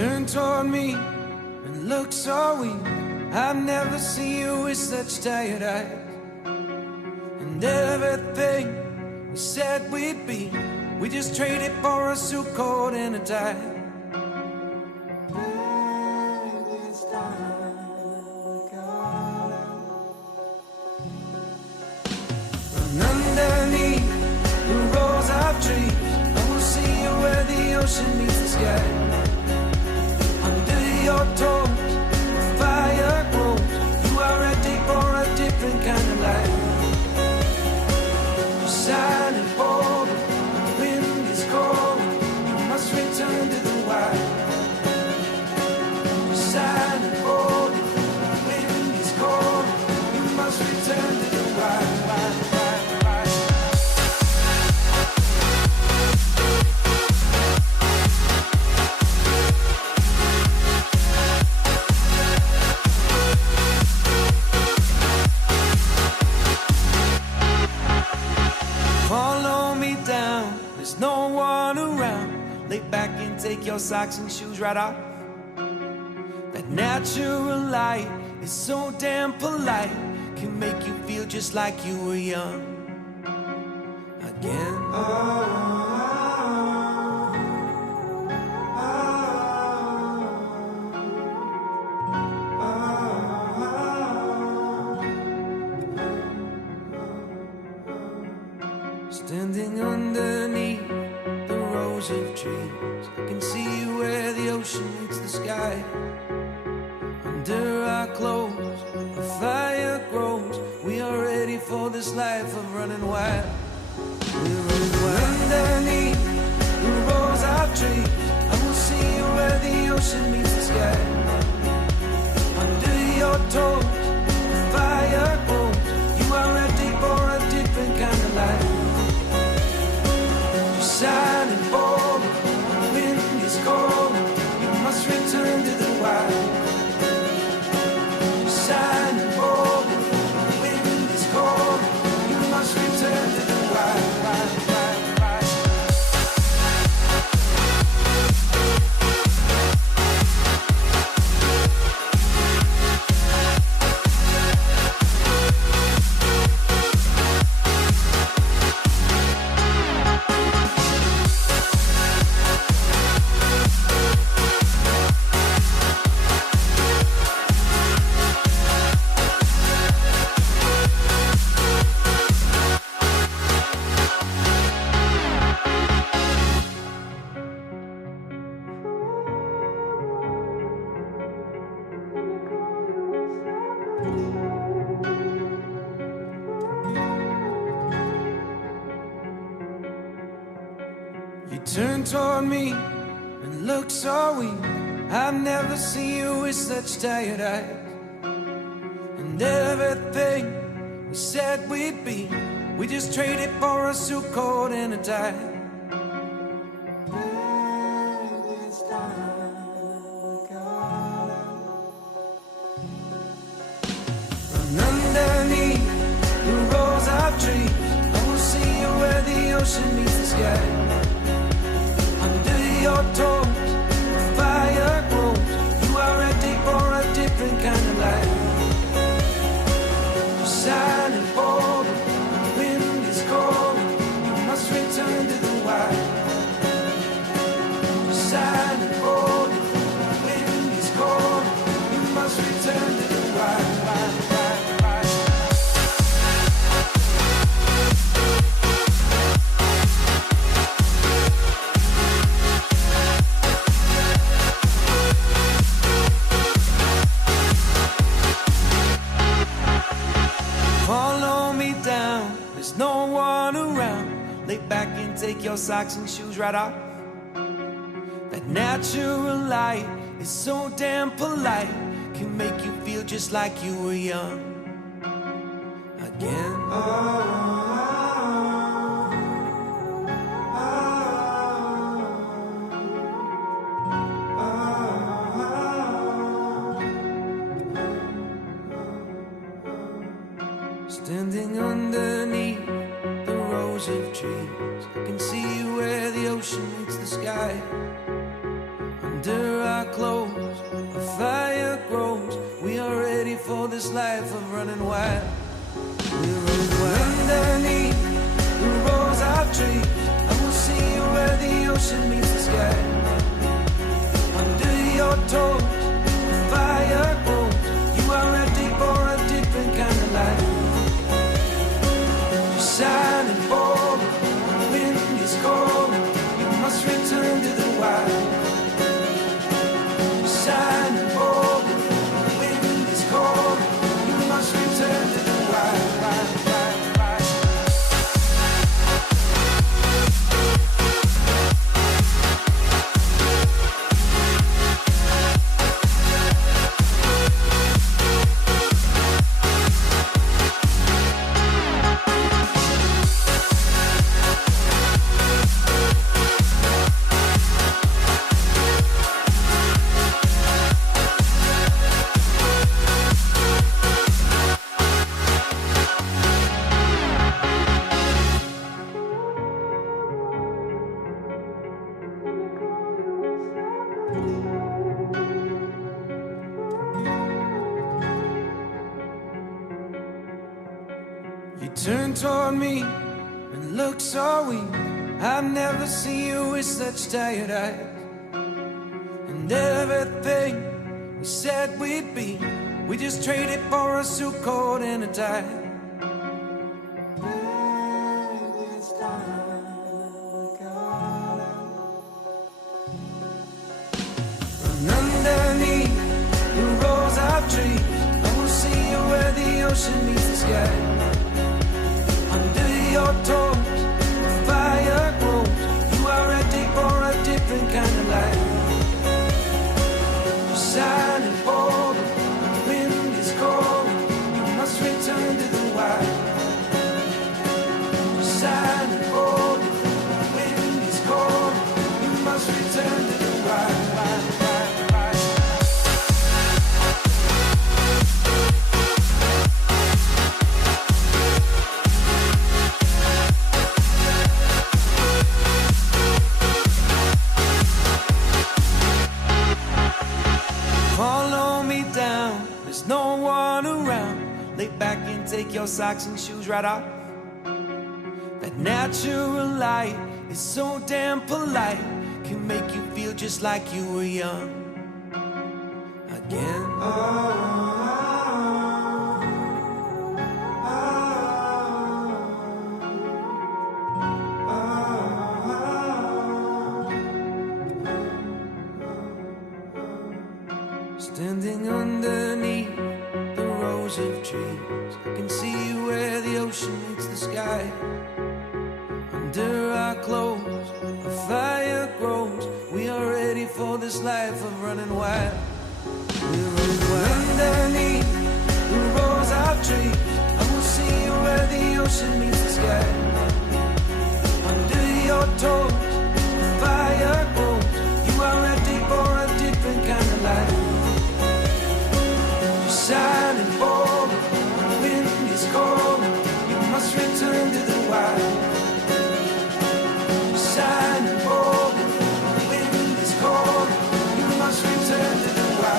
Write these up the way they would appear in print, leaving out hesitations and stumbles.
turn toward me and look so weak. I've never seen you with such tired eyes. And everything we said we'd be, we just traded for a suit coat and a tie. And underneath the rows of trees, I will see you where the ocean meets the sky. Under your toes, the fire grows. You are ready for a different kind of life. You're silent, bold, the wind is cold. You must return to the wild. You're silent, bold, the wind is cold. You must return to the wild. No one around. Lay back and take your socks and shoes right off. That natural light is so damn polite. Can make you feel just like you were young again. Standing underneath the rows of trees, I can see you where the ocean meets the sky. Under our clothes, a fire grows. We are ready for this life of running wild. We're running wild. Underneath the rows of trees, I will see you where the ocean meets the sky. Under your toes, the fire grows. You are ready for a different kind of life. Silent, bold, the wind is cold. You must return to the wild. Silent, bold, the wind is cold. You must return to the wild. Turn toward me and look so weak. I've never seen you with such tired eyes. And everything we said we'd be, we just traded for a suit coat and a tie. And underneath the rows of trees, I will see you where the ocean meets the sky. Your toes, the fire grows. You are ready for a different kind of life. You're silent, bold, the wind is cold. You must return to the wild. You're silent, bold, the wind is cold. You must return to the wild. No one around. Lay back and take your socks and shoes right off. That natural light is so damn polite. Can make you feel just like you were young again. Standing underneath the rows of trees, I can see where the ocean meets the sky. Under our close, a fire grows. We are ready for this life of running wild. We're running wild. Underneath the rows of trees, I will see you where the ocean meets the sky. Under your toes, the fire grows. You are ready for a different kind of life. You're shining forward, the wind is cold. You must return to the wild. You're shining forward, the wind is cold. You must return to the wild. Turn toward me and look so weak. I've never seen you with such tired eyes. And everything we said we'd be, we just traded for a suit coat and a tie. And underneath the rows of trees, I will see you where the ocean meets the sky. Under your toes, the fire grows. You are ready for a different kind of life. You're shining forward, the wind is cold. You must return to the wild. You're shining forward, the wind is cold. You must return to the wild. There's no one around. Lay back and take your socks and shoes right off. That natural light is so damn polite. Can make you feel just like you were young again. Standing underneath the rows of trees, I can see where the ocean meets the sky. Under our clothes, a fire grows. We are ready for this life of running wild. We're running wild. Underneath the rows of trees, I will see you where the ocean meets the sky. Under your toes, the fire grows. You are ready for a different kind of life. Shining forward, the wind is cold. You must return to the wild. Shining forward, the wind is cold. You must return to the wild.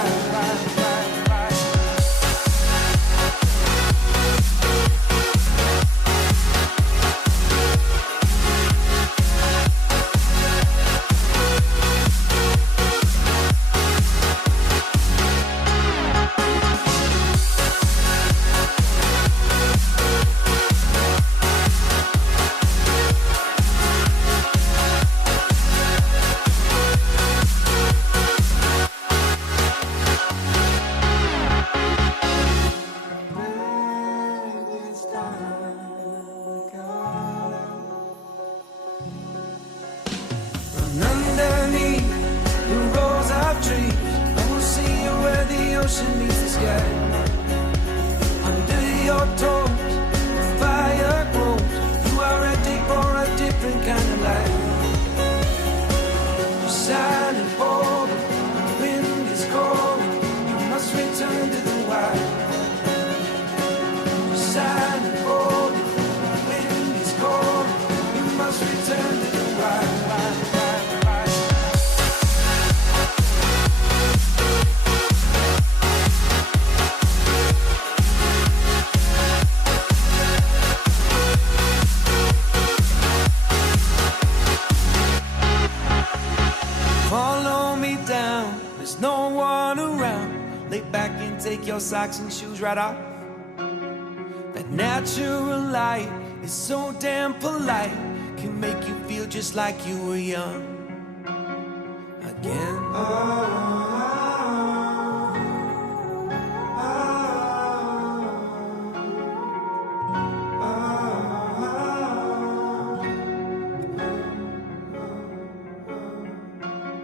socks and shoes right off. That natural light is so damn polite, can make you feel just like you were young again.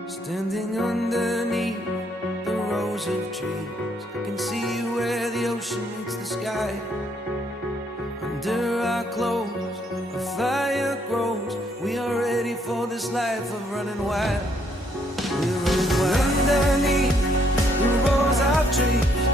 Standing underneath the rows of trees, I can see where the ocean meets the sky. Under our clothes, a fire grows. We are ready for this life of running wild. We're running wild. Underneath the rows of trees,